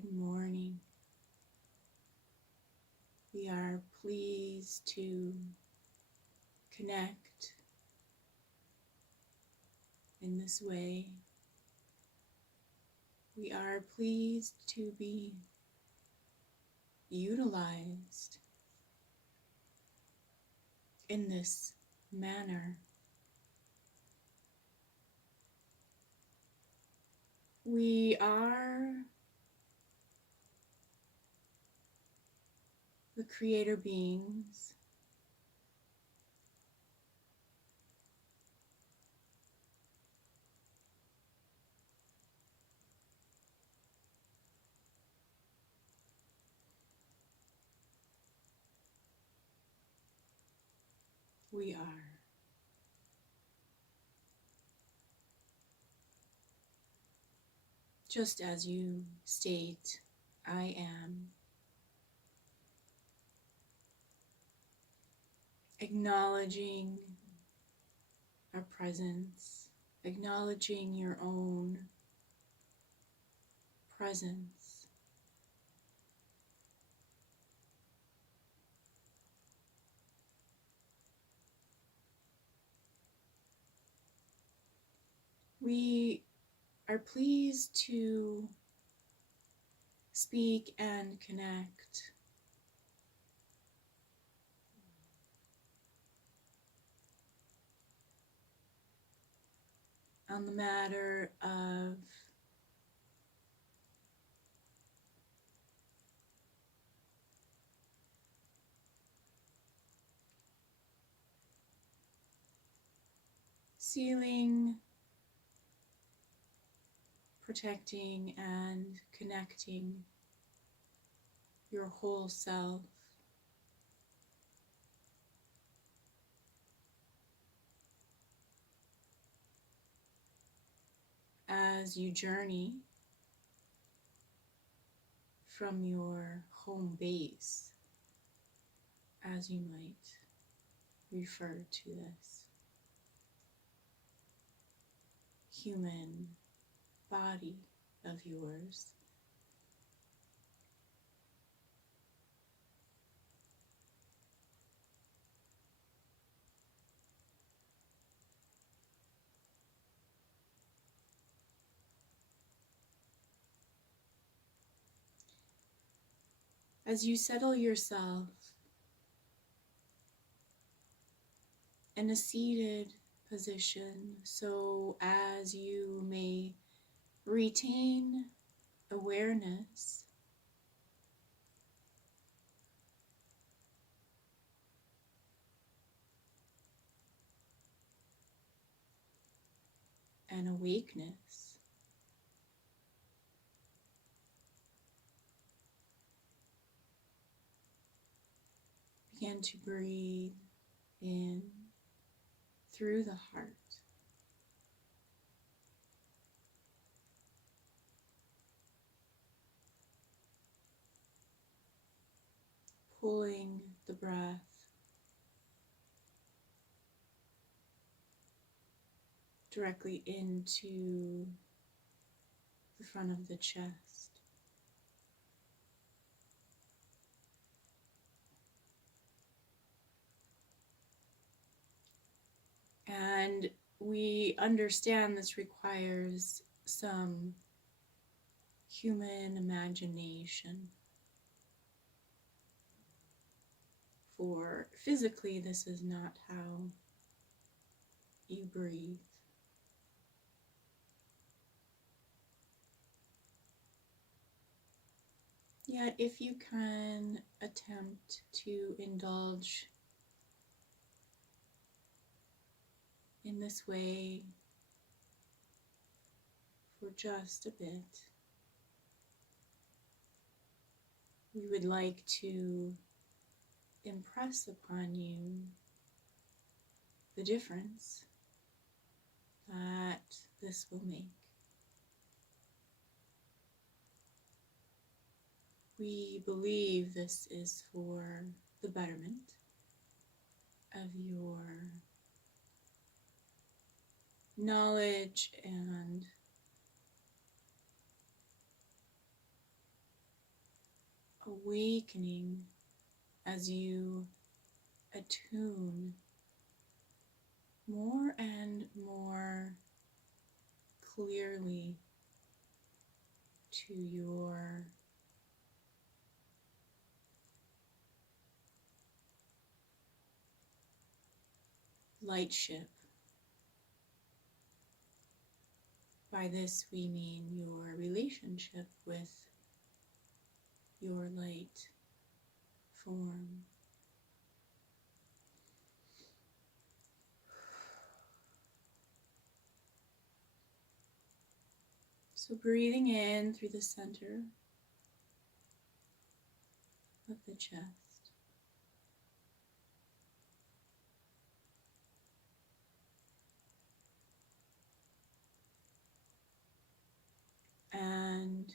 Good morning. We are pleased to connect in this way. We are pleased to be utilized in this manner. We are the creator beings. We are. Just as you state, I am. Acknowledging our presence, acknowledging your own presence. We are pleased to speak and connect on the matter of sealing, protecting, and connecting your whole self as you journey from your home base, as you might refer to this human body of yours. As you settle yourself in a seated position, so as you may retain awareness and awakeness, begin to breathe in through the heart, pulling the breath directly into the front of the chest. And we understand this requires some human imagination. For physically, this is not how you breathe. Yet, if you can attempt to indulge in this way for just a bit, we would like to impress upon you the difference that this will make. We believe this is for the betterment of your knowledge and awakening as you attune more and more clearly to your lightship. By this we mean your relationship with your light form. So breathing in through the center of the chest. And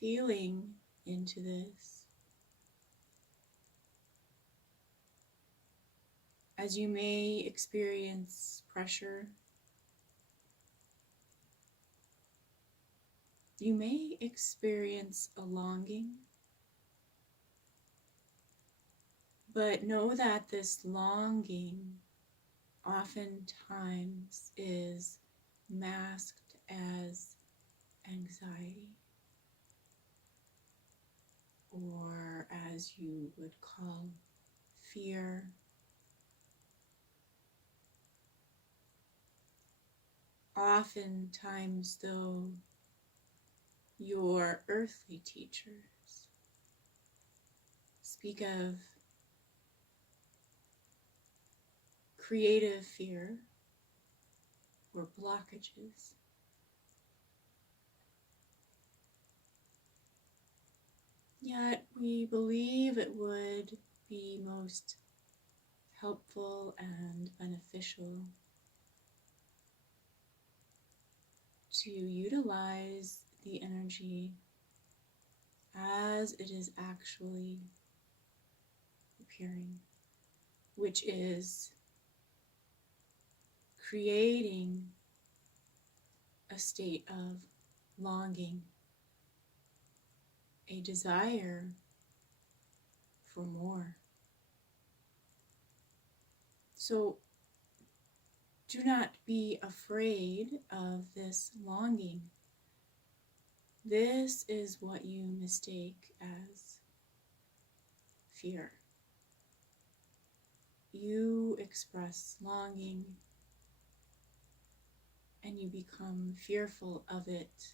feeling into this as you may experience pressure. You may experience a longing, but know that this longing oftentimes is masked as anxiety, or as you would call fear. Oftentimes, though, your earthly teachers speak of creative fear or blockages. Yet we believe it would be most helpful and beneficial to utilize the energy as it is actually appearing, which is creating a state of longing, a desire for more. So do not be afraid of this longing. This is what you mistake as fear. You express longing and you become fearful of it,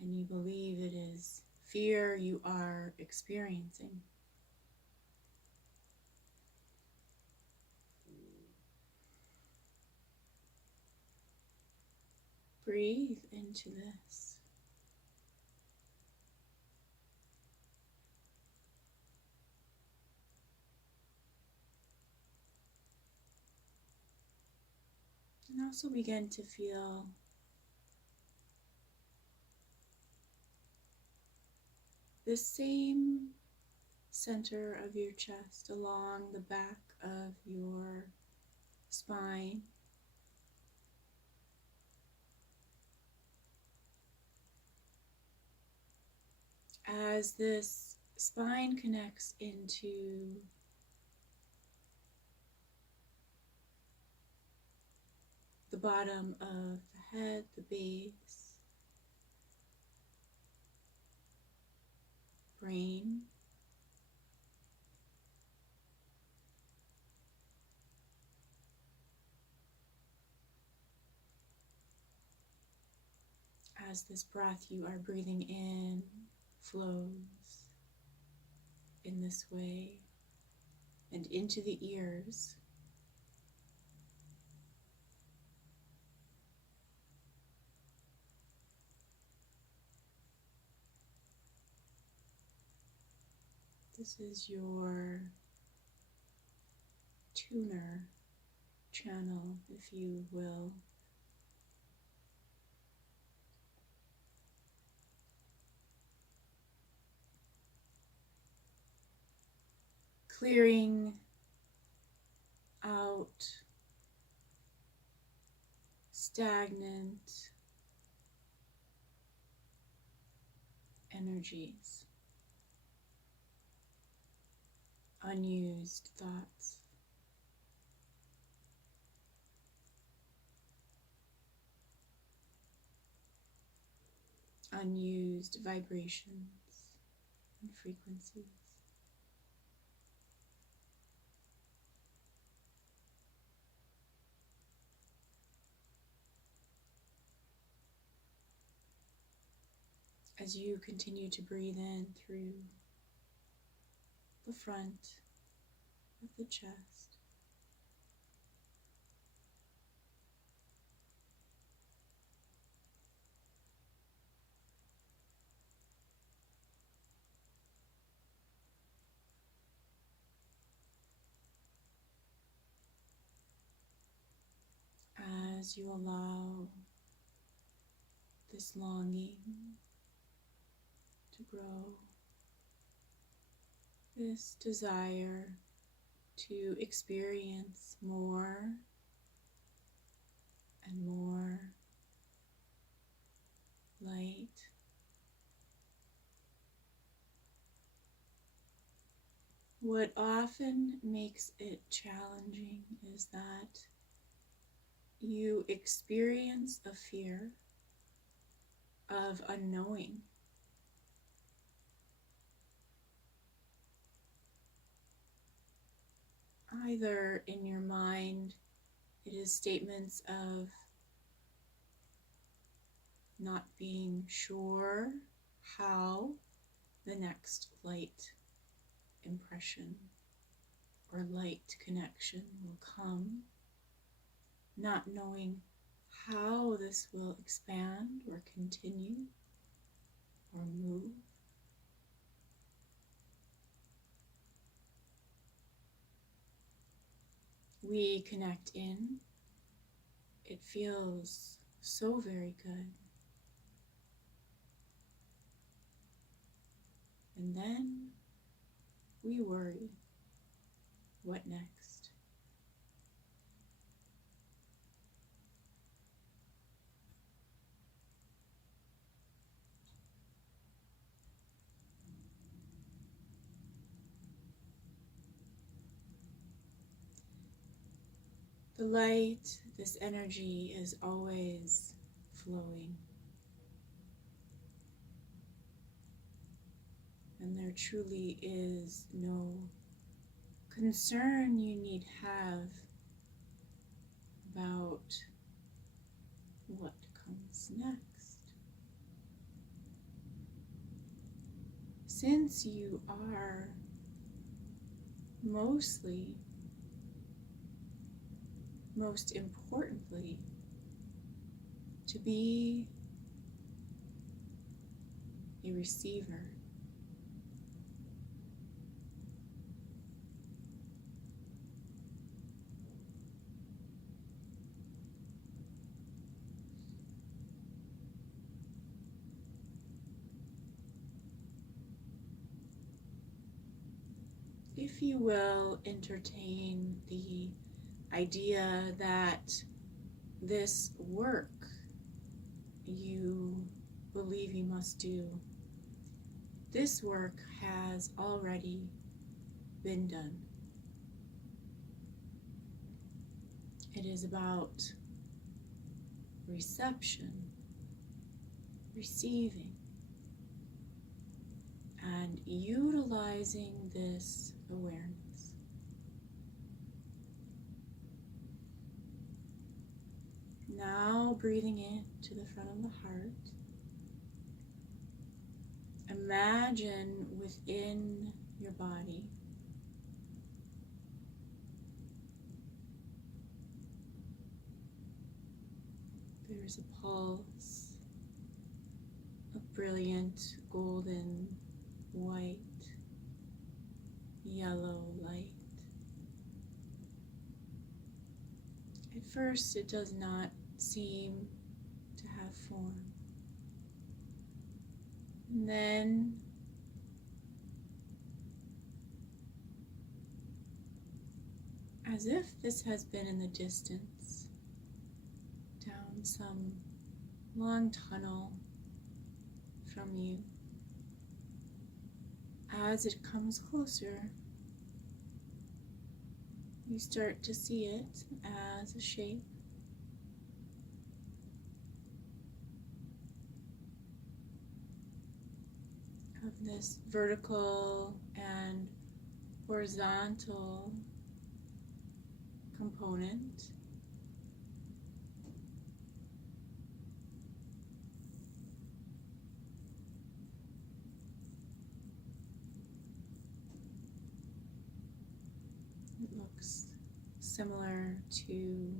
and you believe it is fear you are experiencing. Breathe into this. And also begin to feel the same center of your chest along the back of your spine. As this spine connects into the bottom of the head, the base, brain, as this breath you are breathing in flows in this way and into the ears. This is your tuner channel, if you will. Clearing out stagnant energies. unused thoughts, unused vibrations and frequencies. As you continue to breathe in through the front of the chest, as you allow this longing to grow, this desire to experience more and more light, what often makes it challenging is that you experience a fear of unknowing. Either in your mind, it is statements of not being sure how the next light impression or light connection will come, not knowing how this will expand or continue or move. We connect in. It feels so very good. And then we worry. What next? The light, this energy is always flowing. And there truly is no concern you need have about what comes next. Since you are most importantly, to be a receiver. If you will entertain the idea that this work you believe you must do, this work has already been done. It is about reception, receiving, and utilizing this awareness. Now breathing in to the front of the heart. Imagine within your body there's a pulse of brilliant golden, white, yellow light. At first it does not seem to have form. And then as if this has been in the distance, down some long tunnel from you, as it comes closer, you start to see it as a shape. Of this vertical and horizontal component. It looks similar to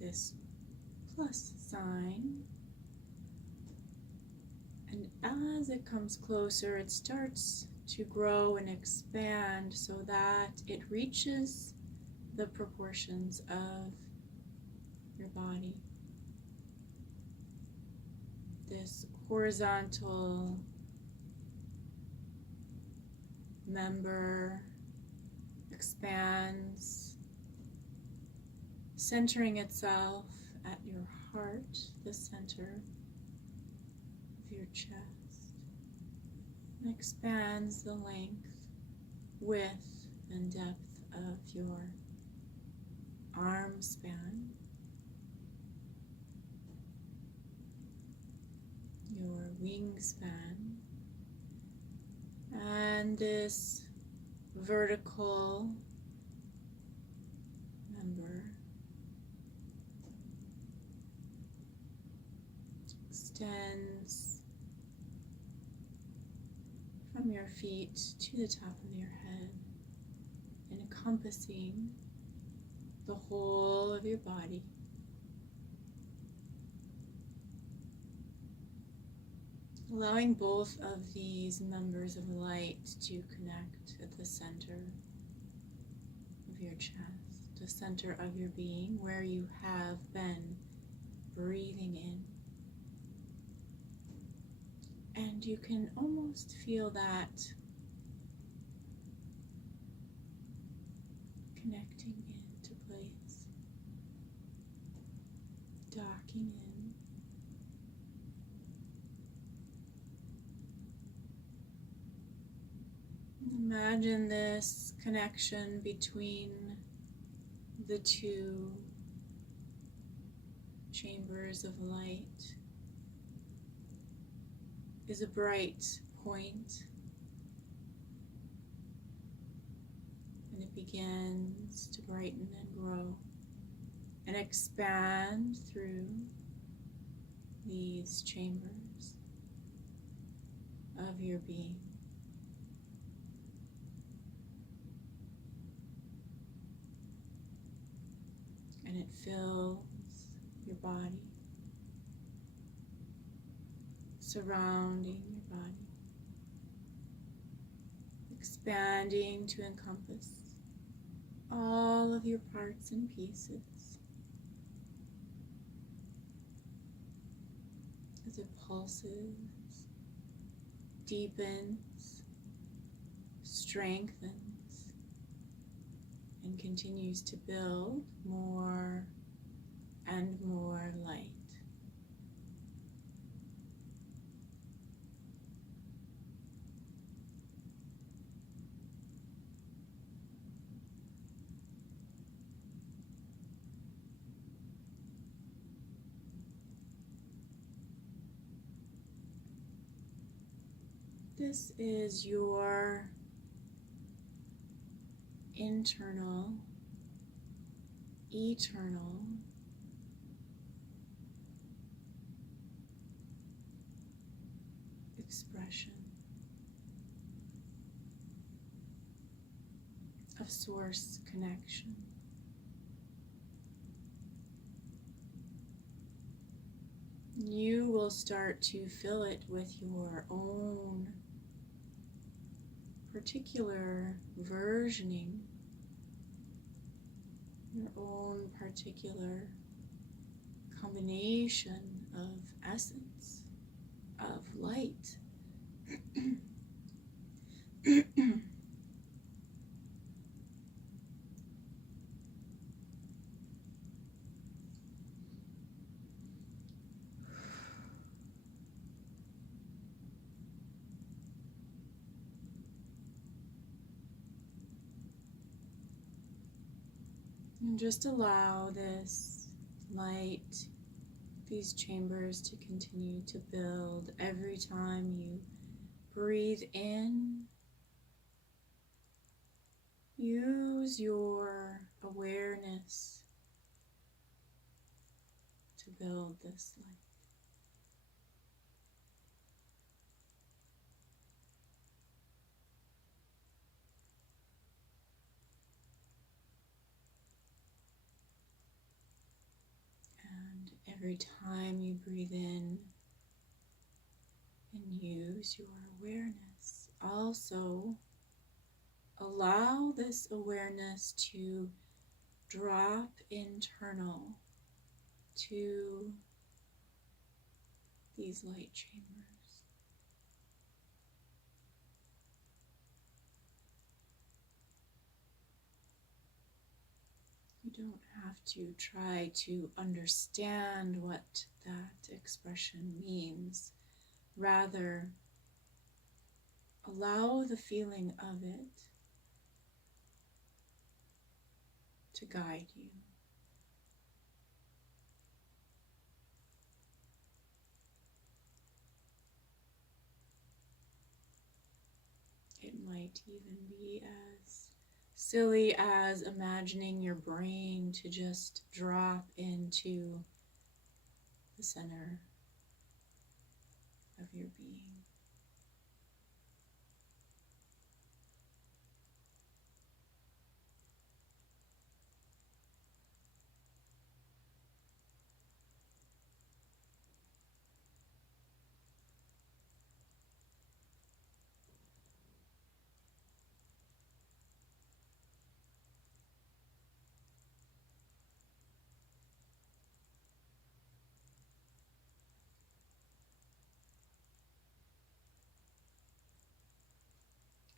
this plus sign, and as it comes closer, it starts to grow and expand so that it reaches the proportions of your body. This horizontal member expands, centering itself at your heart, the center of your chest, and expands the length, width, and depth of your arm span, your wingspan, and this vertical member extends from your feet to the top of your head, encompassing the whole of your body. Allowing both of these members of light to connect at the center of your chest, the center of your being, where you have been breathing in. And you can almost feel that connecting into place, docking in. Imagine this connection between the two chambers of light is a bright point, and it begins to brighten and grow and expand through these chambers of your being. And it fills your body, surrounding your body, expanding to encompass all of your parts and pieces as it pulses, deepens, strengthens, and continues to build more and more light. This is your internal, eternal expression of source connection. You will start to fill it with your own particular versioning, your own particular combination of essence, of light. And just allow this light, these chambers to continue to build every time you breathe in. Use your awareness to build this light. And every time you breathe in and use your awareness, also allow this awareness to drop internal to these light chambers. You don't have to try to understand what that expression means. Rather, allow the feeling of it to guide you. It might even be as silly as imagining your brain to just drop into the center of your being.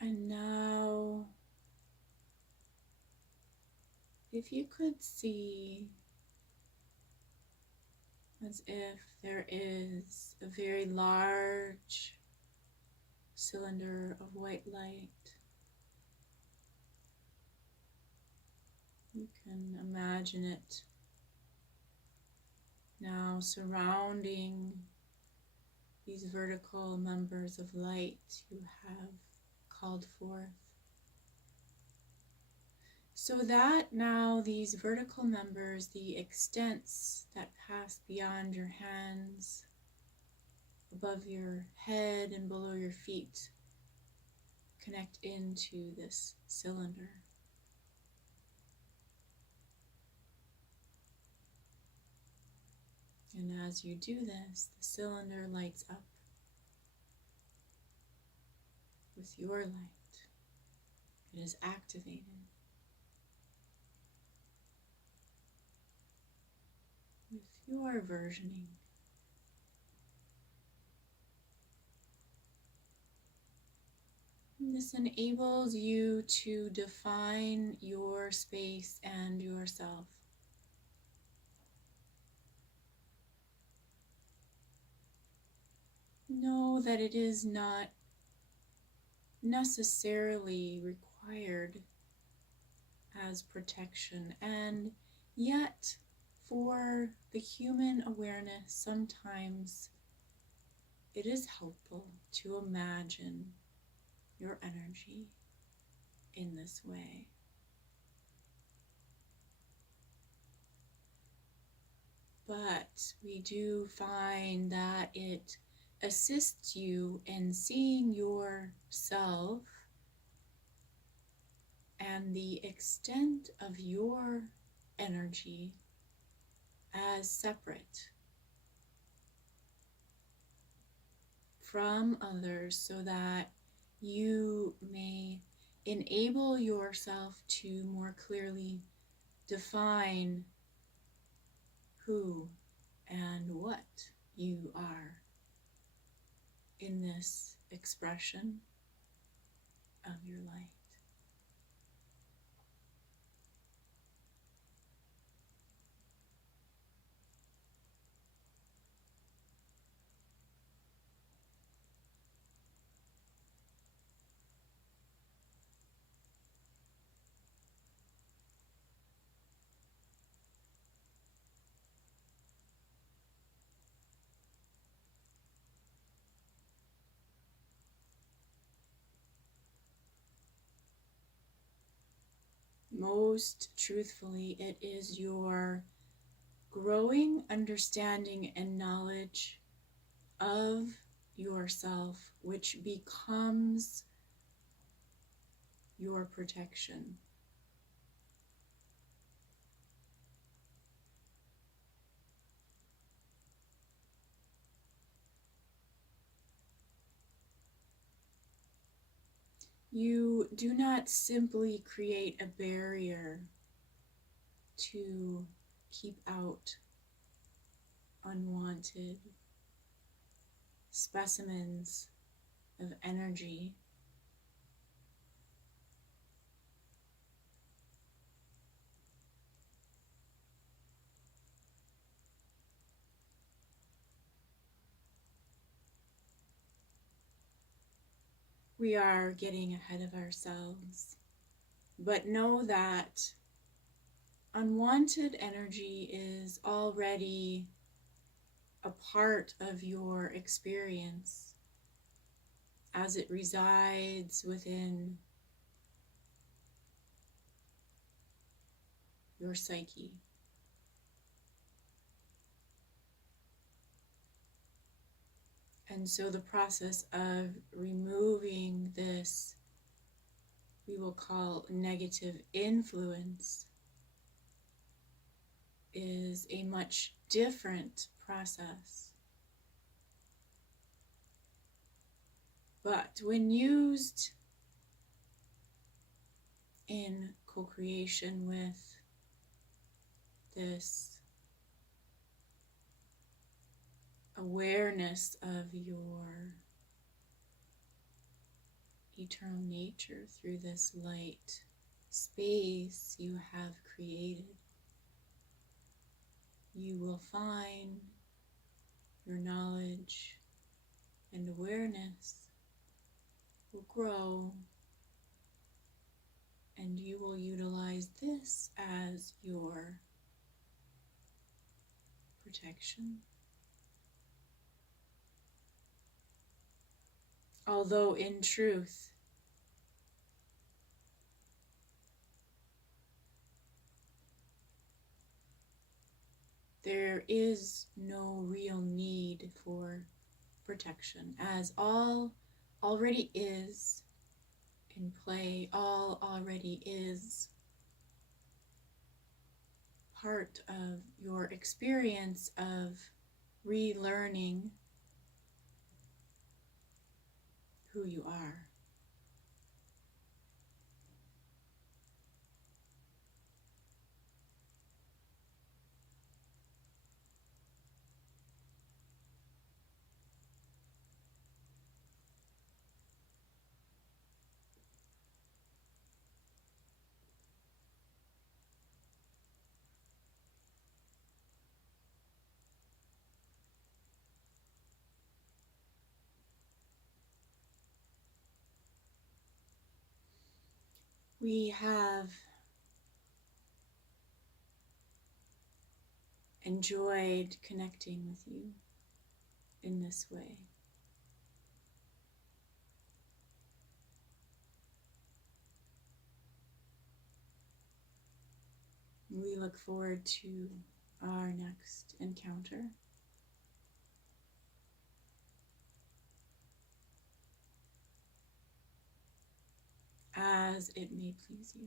And now, if you could see as if there is a very large cylinder of white light, you can imagine it now surrounding these vertical members of light you have called forth. So that now these vertical members, the extents that pass beyond your hands, above your head and below your feet, connect into this cylinder. And as you do this, the cylinder lights up with your light. It is activated. With your versioning. And this enables you to define your space and yourself. Know that it is not necessarily required as protection, and yet for the human awareness, sometimes it is helpful to imagine your energy in this way. But we do find that it assists you in seeing yourself and the extent of your energy as separate from others, so that you may enable yourself to more clearly define who and what you are in this expression of your light. most truthfully, it is your growing understanding and knowledge of yourself which becomes your protection. You do not simply create a barrier to keep out unwanted specimens of energy. We are getting ahead of ourselves, but know that unwanted energy is already a part of your experience as it resides within your psyche. And so the process of removing this, we will call negative influence, is a much different process. But when used in co-creation with this awareness of your eternal nature through this light space you have created, you will find your knowledge and awareness will grow, and you will utilize this as your protection. Although in truth, there is no real need for protection, as all already is in play, all already is part of your experience of relearning who you are. We have enjoyed connecting with you in this way. We look forward to our next encounter. As it may please you.